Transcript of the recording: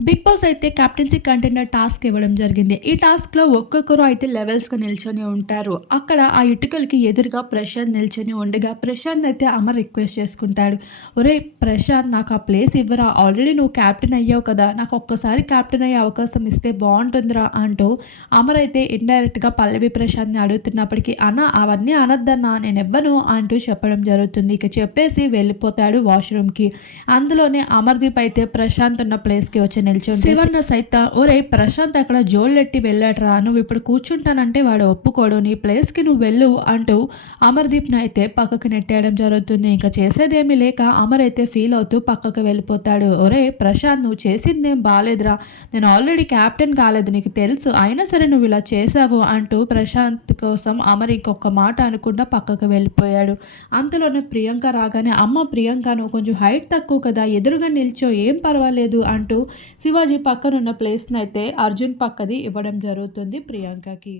Big Boss అయితే captaincy container task ఇవ్వడం జరిగింది. ఈ టాస్క్‌లో ఒక్కొక్కరు అయితే లెవెల్స్‌గా నిల్చొని ఉంటారు. అక్కడ ఆ ఇటుకలకి ఎదురుగా ప్రశాంత్ నిల్చొని ఉండగా, ప్రశాంత్ అయితే అమర్ రిక్వెస్ట్ చేసుకుంటాడు. "ఒరేయ్ ప్రశాంత్ నాకు ఆ ప్లేస్ ఇవ్వరా! ఆల్రెడీ నువ్వు కెప్టెన్ అయ్యావు కదా! నాకు ఒక్కసారి కెప్టెన్ అయ్యే అవకాశం ఇస్తే బాగుంటుందిరా అంటూ అమర్ అయితే ఇండైరెక్ట్‌గా పల్లవి ప్రశాంత్‌ని అడుగుతున్నప్పటికీ, "అన్న అవన్నీ అనద్దన్నా నేను ఇవ్వను అంటూ చెప్పడం జరుగుతుంది. ఇక చెప్పేసి వెళ్ళిపోతాడు వాష్‌రూమ్‌కి. అందులోనే అమర్‌దీప్ అయితే ప్రశాంత్ ఉన్న ప్లేస్‌కి వచ్చిన నిల్చుంటే శివన్న సైత ఒరే ప్రశాంత్ అక్కడ జోళ్ళెట్టి వెళ్ళాడురా నువ్వు ఇప్పుడు కూర్చుంటానంటే వాడు ఒప్పుకోడు నీ ప్లేస్‌కి నువ్వు వెళ్ళు" అంటూ అమర్‌దీప్‌ని అయితే పక్కకు నెట్టేయడం జరుగుతుంది. ఇంక చేసేదేమీ లేక అమర్ అయితే ఫీల్ అవుతూ పక్కకు వెళ్ళిపోతాడు. ఒరే ప్రశాంత్ నువ్వు చేసిందేం బాగాలేదురా నేను ఆల్రెడీ క్యాప్టెన్ కాలేదు నీకు తెలుసు. అయినా సరే నువ్వు ఇలా చేసావు అంటూ ప్రశాంత్ కోసం అమర్ ఇంకొక మాట అనుకుండా పక్కకు వెళ్ళిపోయాడు. అంతలోనే ప్రియాంక రాగానే "అమ్మ ప్రియాంక నువ్వు కొంచెం హైట్ తక్కువ కదా! ఎదురుగా నిల్చో ఏం పర్వాలేదు" అంటూ శివాజీ పక్కనున్న ప్లేస్‌నైతే అర్జున్ పక్కది ఇవ్వడం జరుగుతుంది ప్రియాంకకి.